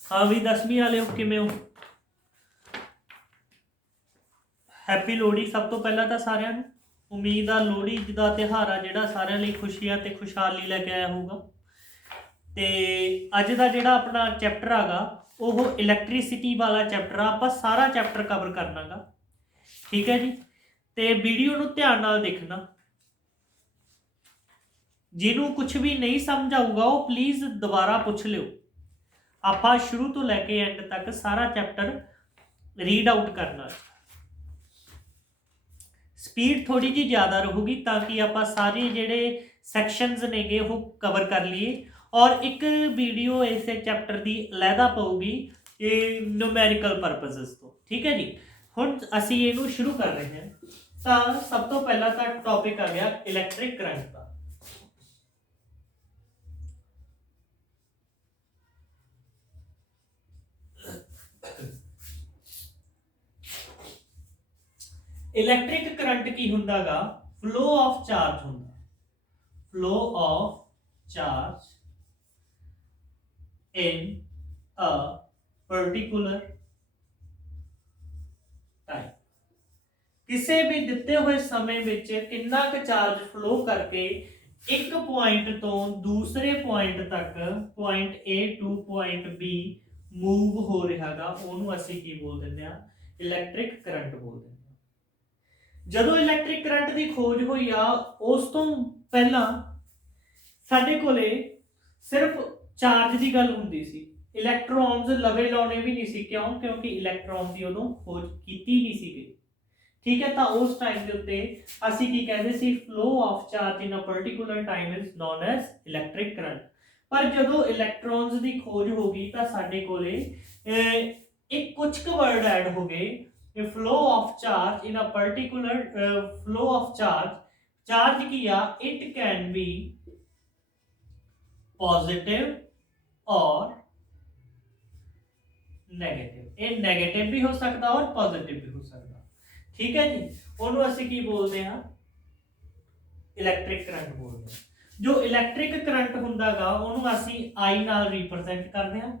हाँ भी 10वीं वाले हो किमें हो? हैप्पी लोहड़ी सब तो पहला ਤਾਂ ਸਾਰਿਆਂ ਨੂੰ। ਉਮੀਦ ਆ ਲੋਹੜੀ ਦਾ ਤਿਉਹਾਰ ਆ ਜਿਹੜਾ ਸਾਰਿਆਂ ਲਈ ਖੁਸ਼ੀਆਂ ਤੇ ਖੁਸ਼ਹਾਲੀ ਲੈ ਕੇ ਆਇਆ ਹੋਊਗਾ। ਤੇ ਅੱਜ ਦਾ ਜਿਹੜਾ ਆਪਣਾ ਚੈਪਟਰ ਹੈਗਾ ਉਹ ਇਲੈਕਟ੍ਰਿਸਿਟੀ ਵਾਲਾ ਚੈਪਟਰ ਆ। ਆਪਾਂ ਸਾਰਾ ਚੈਪਟਰ ਕਵਰ ਕਰਨਾਗਾ, ਠੀਕ ਹੈ ਜੀ। ਤੇ ਵੀਡੀਓ ਨੂੰ ਧਿਆਨ ਨਾਲ ਦੇਖਣਾ। ਜਿਹਨੂੰ ਕੁਝ ਵੀ ਨਹੀਂ ਸਮਝ ਆਊਗਾ ਉਹ ਪਲੀਜ਼ ਦੁਬਾਰਾ ਪੁੱਛ ਲਿਓ। ਆਪਾਂ ਸ਼ੁਰੂ ਤੋਂ ਲੈ ਕੇ ਐਂਡ ਤੱਕ ਸਾਰਾ ਚੈਪਟਰ ਰੀਡ ਆਊਟ ਕਰਨਾ। ਸਪੀਡ ਥੋੜੀ ਜਿਹੀ ਜ਼ਿਆਦਾ ਰਹੂਗੀ ਤਾਂ ਕਿ ਆਪਾਂ ਸਾਰੇ ਜਿਹੜੇ ਸੈਕਸ਼ਨਸ ਨੇਗੇ ਉਹ ਕਵਰ ਕਰ ਲਈਏ। ਔਰ ਇੱਕ ਵੀਡੀਓ ਇਸੇ ਚੈਪਟਰ ਦੀ ਅਲੱਗਾ ਪਊਗੀ ਇਹ ਨਿਊਮੈਰੀਕਲ ਪਰਪਸਿਸ ਤੋਂ, ਠੀਕ ਹੈ ਜੀ। ਹੁਣ ਅਸੀਂ ਇਹਨੂੰ ਸ਼ੁਰੂ ਕਰ ਰਹੇ ਹਾਂ। ਤਾਂ ਸਭ ਤੋਂ ਪਹਿਲਾਂ ਤਾਂ ਟੌਪਿਕ ਆ ਗਿਆ ਇਲੈਕਟ੍ਰਿਕ ਕਰੰਟ ਦਾ। ਇਲੈਕਟ੍ਰਿਕ ਕਰੰਟ ਕੀ ਹੁੰਦਾਗਾ? ਫਲੋ ਆਫ ਚਾਰਜ ਹੁੰਦਾ। Flow of charge in a particular time। ਕਿਸੇ ਵੀ ਦਿੱਤੇ ਹੋਏ ਸਮੇਂ ਵਿੱਚ ਕਿੰਨਾ ਕੁ ਚਾਰਜ ਫਲੋ ਕਰਕੇ ਇੱਕ ਪੁਆਇੰਟ ਤੋਂ ਦੂਸਰੇ ਪੁਆਇੰਟ ਤੱਕ, point A to point B move ਹੋ ਰਿਹਾਗਾ, ਉਹਨੂੰ ਅਸੀਂ ਕੀ ਬੋਲ ਦਿੰਦੇ ਆ? ਇਲੈਕਟ੍ਰਿਕ ਕਰੰਟ ਬੋਲ ਦਿੰਦੇ ਆ। ਜਦੋਂ ਇਲੈਕਟ੍ਰਿਕ ਕਰੰਟ ਦੀ ਖੋਜ ਹੋਈ ਆ ਉਸ ਤੋਂ ਪਹਿਲਾਂ ਸਾਡੇ ਕੋਲੇ ਸਿਰਫ ਚਾਰਜ ਦੀ ਗੱਲ ਹੁੰਦੀ ਸੀ। ਇਲੈਕਟ੍ਰੋਨਸ ਲਵੇ ਲਾਉਣੇ ਵੀ ਨਹੀਂ ਸੀ। ਕਿਉਂ? ਕਿਉਂਕਿ ਇਲੈਕਟ੍ਰੋਨ ਦੀ ਉਦੋਂ ਖੋਜ ਕੀਤੀ ਨਹੀਂ ਸੀ ਗਈ, ਠੀਕ ਹੈ। ਤਾਂ ਉਸ ਟਾਈਮ ਦੇ ਉੱਤੇ ਅਸੀਂ ਕੀ ਕਹਿੰਦੇ ਸੀ? Flow of charge in a particular time is known as electric current. ਪਰ ਜਦੋਂ ਇਲੈਕਟ੍ਰੋਨਸ ਦੀ ਖੋਜ ਹੋ ਗਈ ਤਾਂ ਸਾਡੇ ਕੋਲੇ ਇੱਕ ਕੁਝ ਕੁ ਵਰਡ ਐਡ ਹੋ ਗਏ। Flow of charge in a particular flow of charge ਕੀ ਆ? ਇਟ ਕੈਨ ਬੀ ਪੋਜ਼ਿਟਿਵ और नेगेटिव। ये नेगेटिव भी हो सकता और पॉजिटिव भी हो सकता, ठीक है जी। ਉਹਨੂੰ ਅਸੀਂ ਕੀ ਬੋਲਦੇ ਹਾਂ? ਇਲੈਕਟ੍ਰਿਕ ਕਰੰਟ ਬੋਲਦੇ ਹਾਂ। ਜੋ ਇਲੈਕਟ੍ਰਿਕ ਕਰੰਟ ਹੁੰਦਾਗਾ ਉਹਨੂੰ ਅਸੀਂ I ਨਾਲ ਰਿਪਰੈਜ਼ੈਂਟ ਕਰਦੇ ਹਾਂ।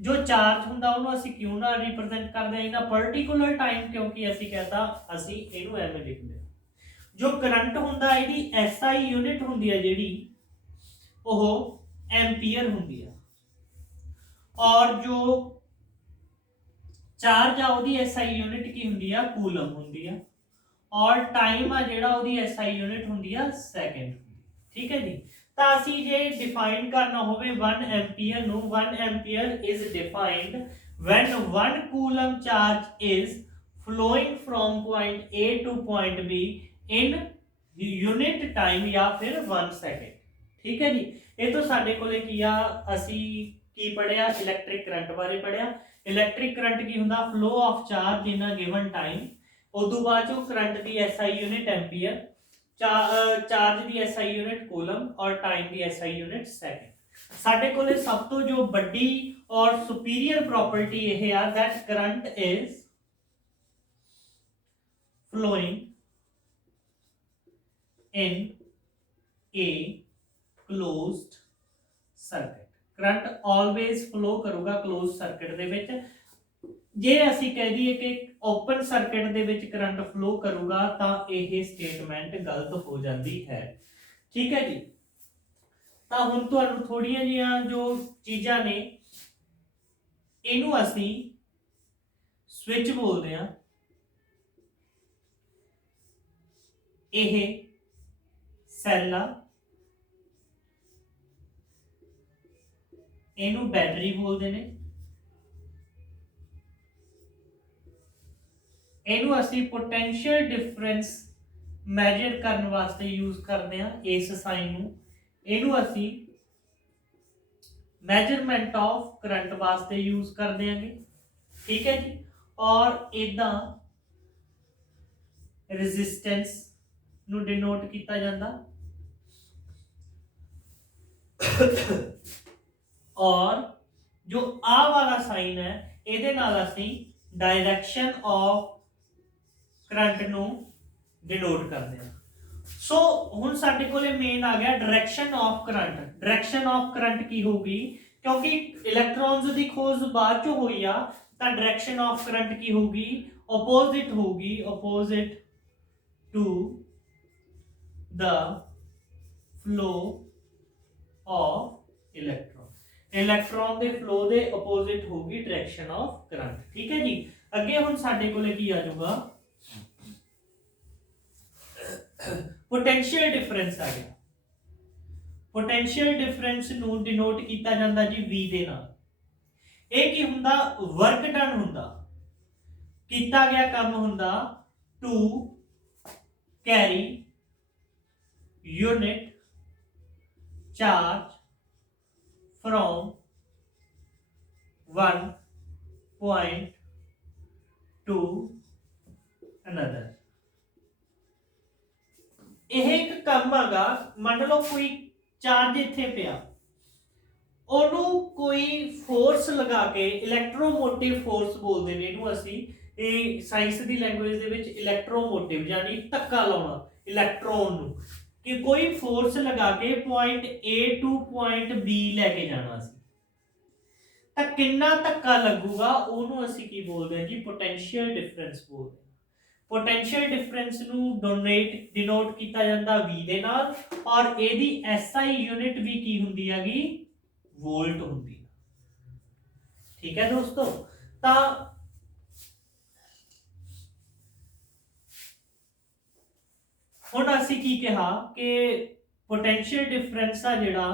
ਜੋ ਚਾਰਜ ਹੁੰਦਾ ਉਹਨੂੰ ਅਸੀਂ Q ਨਾਲ ਰਿਪਰੈਜ਼ੈਂਟ ਕਰਦੇ ਹਾਂ ਇਨ ਅ ਪਰਟੀਕੂਲਰ ਟਾਈਮ, ਕਿਉਂਕਿ ਅਸੀਂ ਕਹਤਾ ਅਸੀਂ ਇਹਨੂੰ ਐਵੇਂ ਲਿਖਦੇ ਹਾਂ। ਜੋ ਕਰੰਟ ਹੁੰਦਾ ਇਹਦੀ SI ਯੂਨਿਟ ਹੁੰਦੀ ਹੈ ਜਿਹੜੀ, ਉਹ ਐਂਪੀਅਰ ਹੁੰਦੀ ਆ। और जो चार्ज आ ਉਹਦੀ SI यूनिट ਕੀ ਹੁੰਦੀ ਆ? ਕੂਲਮ ਹੁੰਦੀ ਆ। ਔਰ ਟਾਈਮ ਆ ਜਿਹੜਾ ਉਹਦੀ SI यूनिट ਹੁੰਦੀ ਆ ਸੈਕਿੰਡ, ਠੀਕ ਹੈ ਜੀ। ਤਾਂ ਅਸੀਂ ਜੇ ਡਿਫਾਈਨ ਕਰਨਾ ਹੋਵੇ 1 ਐਂਪੀਅਰ ਨੂੰ, 1 ampere is defined when 1 coulomb charge is flowing from point A to point B in unit time ਜਾਂ ਫਿਰ 1 second, ਠੀਕ ਹੈ ਜੀ। ਇਹ ਤੋਂ ਸਾਡੇ ਕੋਲੇ ਕੀ ਆ? ਅਸੀਂ ਕੀ ਪੜਿਆ? ਇਲੈਕਟ੍ਰਿਕ ਕਰੰਟ ਬਾਰੇ ਪੜਿਆ। ਇਲੈਕਟ੍ਰਿਕ ਕਰੰਟ ਕੀ ਹੁੰਦਾ? Flow of charge in a given time. ਉਦੋਂ ਬਾਅਦ ਚੋਂ ਕਰੰਟ ਦੀ SI ਯੂਨਿਟ ਐਂਪੀਅਰ, ਚਾਰਜ ਦੀ SI ਯੂਨਿਟ ਕੂਲਮ ਔਰ ਟਾਈਮ ਦੀ SI ਯੂਨਿਟ ਸੈਕਿੰਡ। ਸਾਡੇ ਕੋਲੇ ਸਭ ਤੋਂ ਜੋ ਵੱਡੀ ਔਰ ਸੁਪੀਰੀਅਰ ਪ੍ਰੋਪਰਟੀ ਇਹ ਆ that current is flowing in a closed circuit। Current always flow ਕਰੂਗਾ ਕਲੋਜ਼ ਸਰਕਟ ਦੇ ਵਿੱਚ। ਜੇ ਅਸੀਂ ਕਹਿ ਦਈਏ ਕਿ ਓਪਨ ਸਰਕਟ ਦੇ ਵਿੱਚ ਕਰੰਟ ਫਲੋ ਕਰੂਗਾ ਤਾਂ ਇਹ ਸਟੇਟਮੈਂਟ ਗਲਤ ਹੋ ਜਾਂਦੀ ਹੈ, ਠੀਕ ਹੈ ਜੀ। ਤਾਂ ਹੁਣ ਤੁਹਾਨੂੰ ਥੋੜੀਆਂ ਜਿਹੀਆਂ ਜੋ ਚੀਜ਼ਾਂ ਨੇ ਇਹਨੂੰ ਅਸੀਂ ਸਵਿਚ ਬੋਲਦੇ ਹਾਂ। ਇਹ ਸੈੱਲ ਆ, ਇਹਨੂੰ ਬੈਟਰੀ ਬੋਲਦੇ ਨੇ। ਇਹਨੂੰ ਅਸੀਂ ਪੋਟੈਂਸ਼ੀਅਲ ਡਿਫਰੈਂਸ ਮੈਜਰ ਕਰਨ ਵਾਸਤੇ ਯੂਜ਼ ਕਰਦੇ ਹਾਂ ਇਸ ਸਾਈਨ ਨੂੰ। ਇਹਨੂੰ ਅਸੀਂ ਮੈਜਰਮੈਂਟ ਆਫ ਕਰੰਟ ਵਾਸਤੇ ਯੂਜ਼ ਕਰਦੇ ਹਾਂਗੇ, ਠੀਕ ਹੈ ਜੀ। ਔਰ ਇਦਾਂ ਰੈਜ਼ਿਸਟੈਂਸ ਨੂੰ ਡਿਨੋਟ ਕੀਤਾ ਜਾਂਦਾ। और जो आ वाला साइन है ਇਹਦੇ ਨਾਲ ਅਸੀਂ डायरेक्शन ऑफ करंट ਨੂੰ डिनोट करते हैं। सो हुण साडे कोले मेन आ गया direction of current. Direction of current की होगी, क्योंकि इलैक्ट्रॉन्स की खोज बाद चो हुई आ, तां डायरेक्शन ऑफ करंट की होगी अपोजिट होगी, opposite to the flow of electron. Electron के फ्लो के अपोजिट होगी डायरेक्शन ऑफ करंट। ठीक है जी। अगे हुण साडे कोले की आ जाऊगा, पोटेंशियल डिफरेंस आ गया। पोटेंशियल डिफरेंस नू डिनोट किया जाता जी V दे नाल। ये की हुंदा, वर्क डन हुंदा, किया गया काम हुंदा to carry unit charge from one point to another. यह एक काम आगा, मान लो कोई चार्ज इत्थे पिया, ओनू कोई फोर्स लगा के, इलैक्ट्रोमोटिव फोर्स बोलते हैं इहनू असीं, साइंस की लैंग्वेज दे विच इलैक्ट्रोमोटिव यानी धक्का लाउणा इलैक्ट्रॉन नू, कि कोई फोर्स लगा के point A to point B लैके जाना सी, तां किन्ना धक्का लगूगा ओनू असीं की बोलदे हां जी, पोटेंशियल डिफरेंस बोलदे। पोटेंशियल डिफरेंस नू डिनोट किया जाता V दे नाल, और एदी SI यूनिट भी की हुंदी हैगी, वोल्ट हुंदी। ठीक है दोस्तों। तां हुण असीं की कहा कि पोटेंशियल डिफरेंस आ जिहड़ा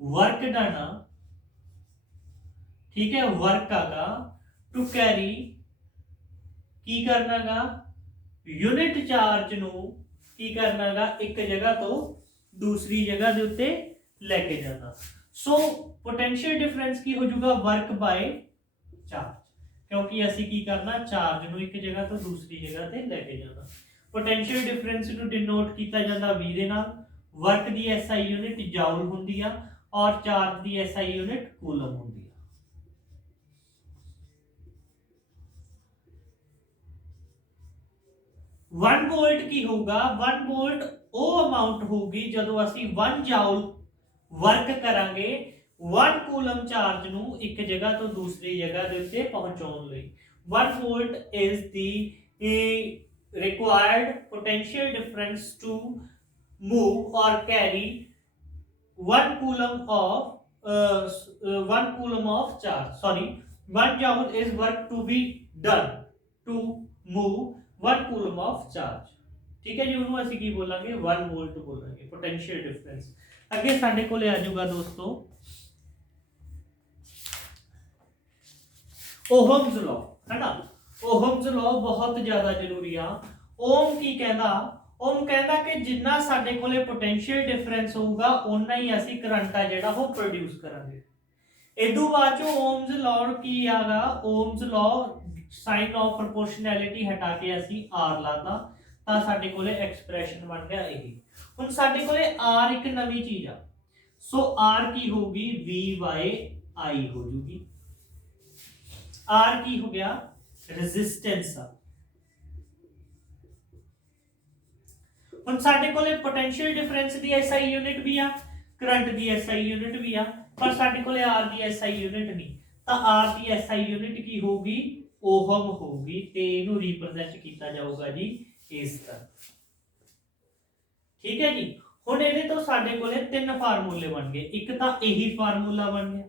वर्क डन आ, ठीक है, वर्क आगा टू कैरी की करनागा यूनिट चार्ज नू की करनागा एक जगह तो दूसरी जगह दे उत्ते लेके जाना। सो पोटेंशियल डिफरेंस की हो जाऊगा वर्क बाय चार्ज, क्योंकि असी की करना चार्ज नू एक जगह तो दूसरी जगह ते लेके जाना। पोटेंशियल डिफरेंस नू डिनोट किया जाता V दे नाल, वर्क दी SI यूनिट जाउल हुंदी आ और चार्ज दी SI यूनिट कूलम हुंदी आ। 1 वोल्ट की होगा, 1 वोल्ट वो अमाउंट होगी जदों असी 1 जाउल वर्क करांगे 1 कूलम चार्ज नू एक जगह तो दूसरी जगह दे उत्ते पहुंचाउण लई। 1 volt is the required potential difference to move or carry 1 coulomb of charge, sorry, 1 joule is work to be done to move 1 coulomb of charge। ठीक है जी, उन्होंने असी की बोलांगे 1 वोल्ट बोलांगे पोटेंशियल डिफरेंस। अगे साडे कोले आ जाऊगा दोस्तों ओहम्स लॉ, है ना। ओहम्स लॉ बहुत ज्यादा जरूरी आ। ओम की कहना, ओम कहना कि जिन्ना साडे कोले पोटेंशियल डिफरेंस होगा उन्ना ही असी करंट आ जेड़ा वो प्रोड्यूस करांगे। इदू बाद चो ओम्स लॉ की आगा, Ohm's law sign of proportionality हटा के असी आर लाता, तां साडे कोले एक्सप्रेशन बन गया यही। हुण साडे कोले आर एक नवी चीज आ, सो आर की होगी V बाय I हो जूगी। आर की हो गया रेजिस्टेंस आ। हुण साडे कोले पोटेंशियल डिफरेंस दी SI यूनिट भी आ, करंट दी SI यूनिट भी आ, पर साडे कोले आर दी SI यूनिट नहीं, तां आर दी SI यूनिट की होगी ओहम होगी, ते इनू रिप्रेजेंट किया जाऊगा जी इस तरह। ठीक है जी। हुण इहदे तो साडे कोले 3 फार्मूले बन गए, एक तां यही फार्मूला बन गया,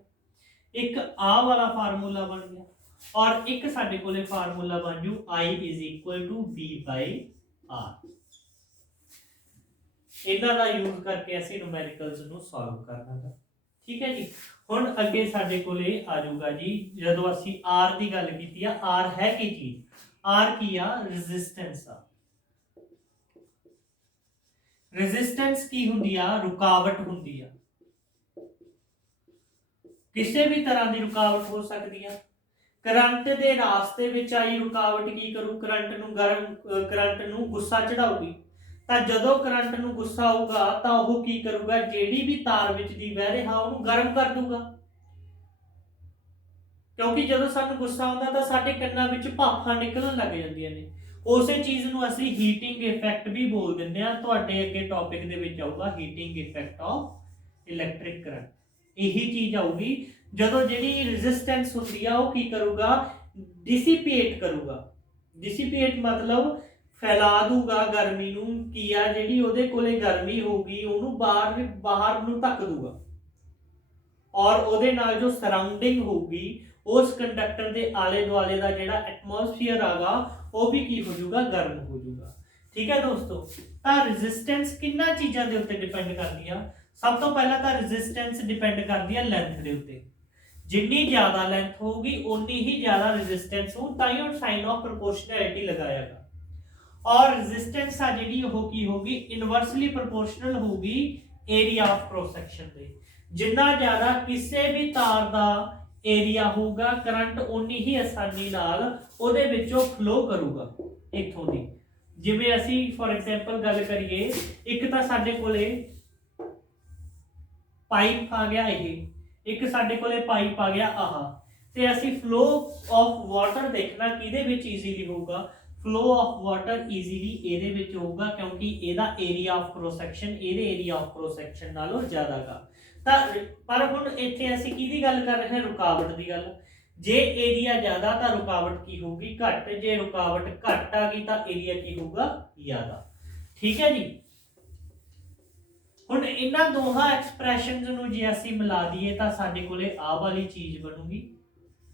एक आ वाला फार्मूला बन गया, और एक साडे कोले फार्मूला बन जू I is equal to V by R। इन्हां दा यूज करके असीं न्यूमेरिकल्स नू सॉल्व करना है। ठीक है जी। हुण अगे साडे कोले आ जाऊगा जी, जदों असीं R दी गल कीती आ, R है की चीज, R की आ रेजिस्टेंस आ। रेजिस्टेंस की हुंदी आ, रुकावट हुंदी आ, किसी भी तरह की रुकावट हो सकती है। करंट के रास्ते विच आई रुकावट की करू, करंट नू गरम, करंट नू गुस्सा चढ़ाऊगी, तां जदों करंट नू गुस्सा आऊगा तां ओह की करूगा, जेड़ी भी तार विच दी बह रिहा ओनू गरम कर दूगा, क्योंकि जदों सानू गुस्सा आउंदा तां साडे कन्नां विच भाफां निकलण लग जांदियां ने। ਉਸੇ ਚੀਜ਼ ਨੂੰ ਅਸੀਂ ਹੀਟਿੰਗ ਇਫੈਕਟ ਵੀ ਬੋਲ ਦਿੰਦੇ ਆ। ਤੁਹਾਡੇ ਅੱਗੇ ਟੌਪਿਕ ਦੇ ਵਿੱਚ ਆਊਗਾ heating effect of electric current. ਇਹੀ ਚੀਜ਼ ਆਊਗੀ ਜਦੋਂ ਜਿਹੜੀ ਰੈਜ਼ਿਸਟੈਂਸ ਹੁੰਦੀ ਆ ਉਹ ਕੀ ਕਰੂਗਾ, ਡਿਸੀਪੇਟ ਕਰੂਗਾ। ਡਿਸੀਪੇਟ मतलब फैला दूगा गर्मी नूं, की आ जिहड़ी ओहदे कोले गर्मी होगी ਉਹਨੂੰ ਬਾਹਰ ਨੂੰ ਧੱਕ ਦੂਗਾ ਔਰ ਉਹਦੇ ਨਾਲ ਜੋ ਸਰਾਊਂਡਿੰਗ ਹੋਊਗੀ ਉਸ ਕੰਡਕਟਰ ਦੇ ਆਲੇ ਦੁਆਲੇ ਦਾ ਜਿਹੜਾ ਐਟਮੋਸਫੀਅਰ ਆਗਾ ਉਹ ਵੀ ਕੀ ਹੋ ਜਾਊਗਾ, ਗਰਮ ਹੋ ਜਾਊਗਾ। ਠੀਕ ਹੈ ਦੋਸਤੋ, ਤਾਂ ਰੈਜ਼ਿਸਟੈਂਸ ਕਿੰਨਾ ਚੀਜ਼ਾਂ ਦੇ ਉੱਤੇ ਡਿਪੈਂਡ ਕਰਦੀ ਆ। ਸਭ ਤੋਂ ਪਹਿਲਾਂ ਤਾਂ ਰੈਜ਼ਿਸਟੈਂਸ ਡਿਪੈਂਡ ਕਰਦੀ ਆ ਲੈਂਥ ਦੇ ਉੱਤੇ। ਜਿੰਨੀ ਜ਼ਿਆਦਾ ਲੈਂਥ ਹੋਊਗੀ ਉਨੀ ਹੀ ਜ਼ਿਆਦਾ ਰੈਜ਼ਿਸਟੈਂਸ ਹੋ, ਤਾਂ ਹੀ ਉਹ ਸਾਈਨ ਆਫ ਪ੍ਰੋਪੋਰਸ਼ਨੈਲਿਟੀ ਲਗਾਇਆਗਾ। और रेजिस्टेंस आ जी की होगी इनवर्सली प्रोपोर्शनल होगी एरिया ऑफ क्रॉस सेक्शन दे। जिन्ना ज्यादा किसी भी तार दा एरिया होगा करंट उन्नी ही आसानी नाल ओदे विचों फ्लो करूगा इत्थों दी। जिवें असी फॉर एग्जांपल गल करिए, एक तां साडे कोले पाइप आ गया, एक साडे कोले पाइप आ गया आह, ते असी फ्लो ऑफ वाटर देखना किहदे विच ईजीली होगा, फ्लो ऑफ वाटर ईजीली ਇਹਦੇ ਵਿੱਚ ਹੋਊਗਾ ਕਿਉਂਕਿ ਇਹਦਾ ਏਰੀਆ ਆਫ ਕ੍ਰੋਸ ਸੈਕਸ਼ਨ ਇਹਦੇ ਏਰੀਆ ਆਫ ਕ੍ਰੋਸ ਸੈਕਸ਼ਨ ਨਾਲੋਂ ਜ਼ਿਆਦਾਗਾ। ਤਾਂ ਪਰ ਹੁਣ ਇੱਥੇ ਅਸੀਂ ਕਿਹਦੀ ਗੱਲ ਕਰ ਰਹੇ ਹਾਂ, ਰੁਕਾਵਟ ਦੀ ਗੱਲ। ਜੇ ਏਰੀਆ ਜ਼ਿਆਦਾ ਤਾਂ ਰੁਕਾਵਟ ਕੀ ਹੋਊਗੀ, ਘੱਟ। ਜੇ ਰੁਕਾਵਟ ਘੱਟ ਆ ਗਈ ਤਾਂ ਏਰੀਆ ਕੀ ਹੋਊਗਾ, ਜ਼ਿਆਦਾ। ਠੀਕ ਹੈ ਜੀ। ਹੁਣ ਇਹਨਾਂ ਦੋਹਾਂ ਐਕਸਪ੍ਰੈਸ਼ਨਸ ਨੂੰ ਜੇ ਅਸੀਂ ਮਿਲਾ ਦਈਏ ਤਾਂ ਸਾਡੇ ਕੋਲੇ ਆਹ ਵਾਲੀ ਚੀਜ਼ ਬਣੂਗੀ।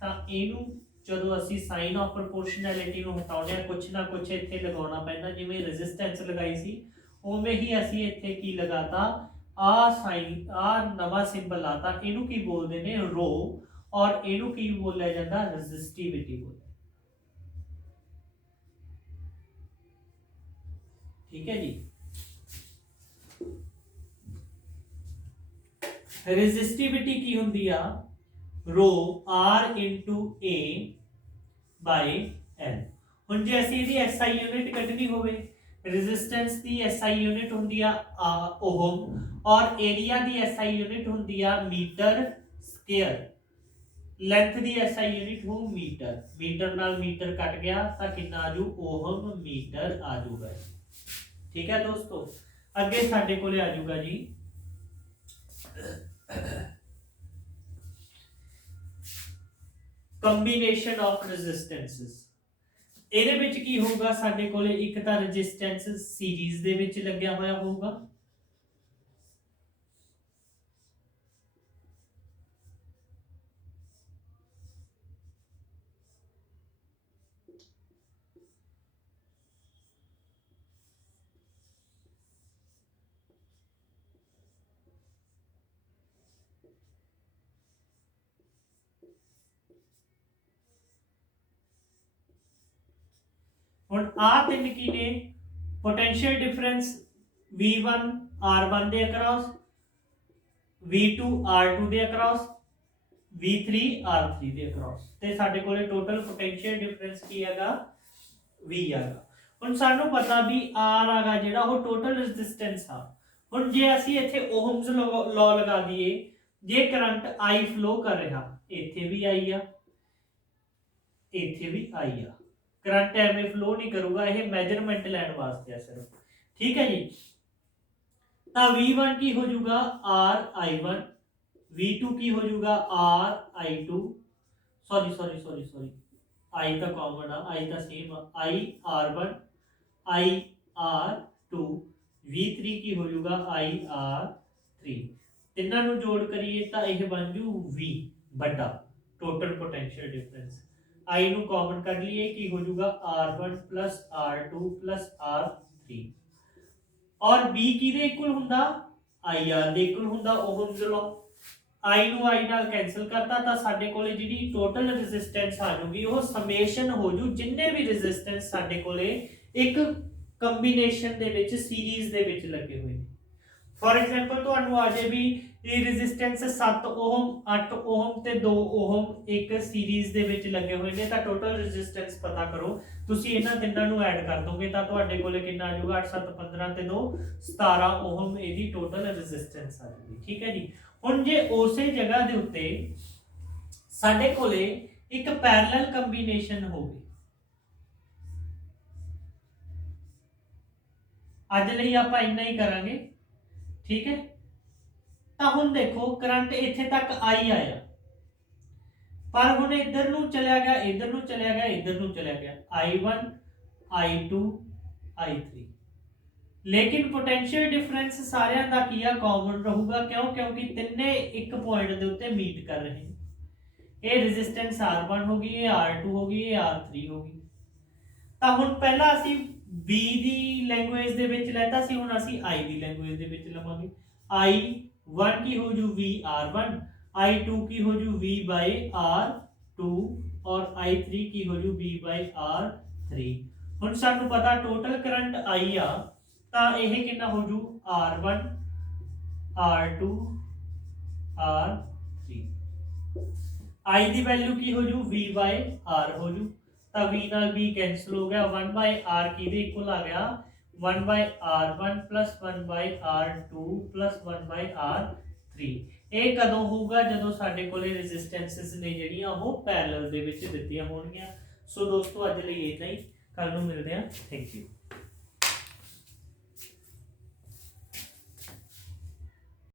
ਤਾਂ ਇਹਨੂੰ ਜਦੋਂ ਅਸੀਂ ਸਾਈਨ ਆਫ ਪ੍ਰੋਪੋਰਸ਼ਨੈਲਿਟੀ ਨੂੰ ਹਟਾਉਂਦੇ ਆ ਕੁਛ ਨਾ ਕੁਛ ਇੱਥੇ ਲਗਾਉਣਾ ਪੈਂਦਾ। ਜਿਵੇਂ ਰੈਜ਼ਿਸਟੈਂਸ ਲਗਾਈ ਸੀ ਉਵੇਂ ਹੀ ਅਸੀਂ ਇੱਥੇ ਕੀ ਲਗਾਤਾ, ਆ ਸਾਈਨ ਆ ਨਵਾਂ ਸਿੰਬਲ ਆਤਾ। ਇਹਨੂੰ ਕੀ ਬੋਲਦੇ ਨੇ, ਰੋ, ਔਰ ਇਹਨੂੰ ਕੀ ਬੋਲਿਆ ਜਾਂਦਾ, ਰੈਜ਼ਿਸਟਿਵਿਟੀ ਬੋਲਿਆ। ਠੀਕ ਹੈ ਜੀ। ਰੈਜ਼ਿਸਟਿਵਿਟੀ ਕੀ ਹੁੰਦੀ ਆ, rho R into A by L। ਹੁਣ ਜੇ ਅਸੀਂ ਇਹਦੀ SI ਯੂਨਿਟ ਕੱਢਣੀ ਹੋਵੇ, ਰੈਜ਼ਿਸਟੈਂਸ ਦੀ SI ਯੂਨਿਟ ਹੁੰਦੀ ਆ ਓਹਮ, ਔਰ ਏਰੀਆ ਦੀ SI ਯੂਨਿਟ ਹੁੰਦੀ ਆ ਮੀਟਰ ਸਕੁਅਰ। ਲੈਂਥ ਦੀ SI ਯੂਨਿਟ ਹੋ ਮੀਟਰ, ਮੀਟਰ ਨਾਲ ਮੀਟਰ ਕੱਟ ਗਿਆ ਤਾਂ ਕਿੰਨਾ ਆ ਜੂ, ਓਹਮ ਮੀਟਰ ਆ ਜੂਗਾ। ਠੀਕ ਹੈ ਦੋਸਤੋ, ਅੱਗੇ ਸਾਡੇ ਕੋਲੇ ਆ ਜੂਗਾ ਜੀ ਕੰਬੀਨੇਸ਼ਨ ਆਫ ਰੈਜ਼ਿਸਟੈਂਸਸ। ਇਹਦੇ ਵਿੱਚ ਕੀ ਹੋਊਗਾ, ਸਾਡੇ ਕੋਲੇ ਇੱਕ ਤਾਂ ਰੈਜ਼ਿਸਟੈਂਸ ਸੀਰੀਜ਼ ਦੇ ਵਿੱਚ ਲੱਗਿਆ ਹੋਇਆ ਹੋਊਗਾ, ਹੁਣ ਆ ਤਿੰਨ ਕੀ ਨੇ, ਪੋਟੈਂਸ਼ੀਅਲ ਡਿਫਰੈਂਸ V1 R1 ਦੇ ਅਕ੍ਰੋਸ, V2 R2 ਦੇ ਅਕ੍ਰੋਸ, V3 R3 ਦੇ ਅਕ੍ਰੋਸ, ਤੇ ਸਾਡੇ ਕੋਲੇ ਟੋਟਲ ਪੋਟੈਂਸ਼ੀਅਲ ਡਿਫਰੈਂਸ ਕੀ ਹੈਗਾ, V ਹੈਗਾ। ਹੁਣ ਸਾਨੂੰ ਪਤਾ ਵੀ R ਹੈਗਾ ਜਿਹੜਾ ਉਹ ਟੋਟਲ ਰੈਜ਼ਿਸਟੈਂਸ ਆ। ਹੁਣ ਜੇ ਅਸੀਂ ਇੱਥੇ ਓਹਮਸ ਲਾਅ ਲਗਾ ਦਈਏ, ਜੇ ਕਰੰਟ I ਫਲੋ ਕਰ ਰਿਹਾ, ਇੱਥੇ ਵੀ I ਆ, ਇੱਥੇ ਵੀ I ਆ। करंट एवं फ्लो नहीं करूंगा, यह मेजरमेंट लैन वास्ते सिर्फ। ठीक है जी। तो V1 की हो जाऊगा RI1, V2 की हो जाऊगा RI2, सॉरी I का कॉमन है, I का सेम है, IR1, IR2, V3 की हो जाऊगा IR3। तिना नू जोड़ करिए तो यह बन जू V बड़ा टोटल पोटेंशियल डिफरेंस। I ਨੂੰ ਕਾਮਨ ਕੱਢ ਲਈਏ ਕੀ ਹੋ ਜਾਊਗਾ R1 R2 R3, ਔਰ B ਕਿਹਦੇ ਇਕੁਅਲ ਹੁੰਦਾ, IR ਦੇ ਇਕੁਅਲ ਹੁੰਦਾ ਓਹਮਸ ਲਾਅ। I ਨੂੰ I ਨਾਲ ਕੈਨਸਲ ਕਰਤਾ ਤਾਂ ਸਾਡੇ ਕੋਲੇ ਜਿਹੜੀ ਟੋਟਲ ਰੈਜ਼ਿਸਟੈਂਸ ਆ ਜਾਊਗੀ ਉਹ ਸਮੇਸ਼ਨ ਹੋ ਜੂ ਜਿੰਨੇ ਵੀ ਰੈਜ਼ਿਸਟੈਂਸ ਸਾਡੇ ਕੋਲੇ ਇੱਕ ਕੰਬੀਨੇਸ਼ਨ ਦੇ ਵਿੱਚ ਸੀਰੀਜ਼ ਦੇ ਵਿੱਚ ਲੱਗੇ ਹੋਏ ਨੇ। ਫॉर एग्जांपल ਤੁਹਾਨੂੰ ਆ ਜੇ ਵੀ ਇਹ ਰੈਜ਼ਿਸਟੈਂਸ 7 ਓਹਮ 8 ਓਹਮ ਤੇ 2 ਓਹਮ ਇੱਕ ਸੀਰੀਜ਼ ਦੇ ਵਿੱਚ ਲੱਗੇ ਹੋਏ ਨੇ, ਤਾਂ ਟੋਟਲ ਰੈਜ਼ਿਸਟੈਂਸ ਪਤਾ ਕਰੋ। ਤੁਸੀਂ ਇਹਨਾਂ ਤਿੰਨਾਂ ਨੂੰ ਐਡ ਕਰ ਦੋਗੇ ਤਾਂ ਤੁਹਾਡੇ ਕੋਲੇ ਕਿੰਨਾ ਆ ਜਾਊਗਾ, 8 7 15 ਤੇ 2 17 ਓਹਮ ਇਹਦੀ ਟੋਟਲ ਰੈਜ਼ਿਸਟੈਂਸ ਆ ਜਾਊਗੀ। ਠੀਕ ਹੈ ਜੀ। ਹੁਣ ਜੇ ਉਸੇ ਜਗ੍ਹਾ ਦੇ ਉੱਤੇ ਸਾਡੇ ਕੋਲੇ ਇੱਕ ਪੈਰਲਲ ਕੰਬੀਨੇਸ਼ਨ ਹੋਵੇ, ਅੱਜ ਲਈ ਆਪਾਂ ਇੰਨਾ ਹੀ ਕਰਾਂਗੇ, ਠੀਕ ਹੈ। ਤਾਂ ਹੁਣ ਦੇਖੋ ਕਰੰਟ ਇੱਥੇ ਤੱਕ ਆਈ ਆਇਆ, ਪਰ ਹੁਣ ਇੱਧਰ ਨੂੰ ਚਲਿਆ ਗਿਆ, ਇੱਧਰ ਨੂੰ ਚਲਿਆ ਗਿਆ, ਇੱਧਰ ਨੂੰ ਚਲਿਆ ਗਿਆ, I1 I2 I3। ਲੇਕਿਨ ਪੋਟੈਂਸ਼ੀਅਲ ਡਿਫਰੈਂਸ ਸਾਰਿਆਂ ਦਾ ਕੀ ਆ, ਕਾਮਨ ਰਹੂਗਾ। ਕਿਉਂ? ਕਿਉਂਕਿ ਤਿੰਨੇ ਇੱਕ ਪੁਆਇੰਟ ਦੇ ਉੱਤੇ ਮੀਟ ਕਰ ਰਹੇ ਨੇ। ਇਹ ਰੈਜ਼ਿਸਟੈਂਸ R1 ਹੋ ਗਈ, ਇਹ R2 ਹੋ ਗਈ, ਇਹ R3 ਹੋ ਗਈ। ਤਾਂ ਹੁਣ ਪਹਿਲਾਂ ਅਸੀਂ V ਦੀ ਲੈਂਗੁਏਜ ਦੇ ਵਿੱਚ ਲੈਤਾ ਸੀ, ਹੁਣ ਅਸੀਂ I ਦੀ ਲੈਂਗੁਏਜ ਦੇ ਵਿੱਚ ਲਵਾਂਗੇ। I1 ਕੀ ਹੋ ਜੂ VR1, I2 ਕੀ ਹੋ ਜੂ VR2 ਔਰ I3 ਕੀ ਹੋ ਜੂ VR3। ਹੁਣ ਸਾਨੂੰ ਪਤਾ ਟੋਟਲ ਕਰੰਟ I ਆ, ਤਾਂ ਇਹ ਕਿੰਨਾ ਹੋ ਜੂ R1 R2 R3। I the value ਕੀ ਹੋ ਜੂ V/R ਹੋ ਜੂ, ਤਾਂ V ਨਾਲ V ਕੈਂਸਲ ਹੋ ਗਿਆ, 1/R ਕਿਹਦੇ ਇਕੁਅਲ ਆ ਗਿਆ 1/R1 1/R2 1/R3। ਇਹ ਕਦੋਂ ਹੋਊਗਾ? ਜਦੋਂ ਸਾਡੇ ਕੋਲੇ ਰੈਜ਼ਿਸਟੈਂਸਸ ਨੇ ਜਿਹੜੀਆਂ ਉਹ ਪੈਰਲਲ ਦੇ ਵਿੱਚ ਦਿੱਤੀਆਂ ਹੋਣਗੀਆਂ। ਸੋ ਦੋਸਤੋ ਅੱਜ ਲਈ ਇੰਨਾ ਹੀ, ਕੱਲ ਨੂੰ ਮਿਲਦੇ ਹਾਂ। Thank you.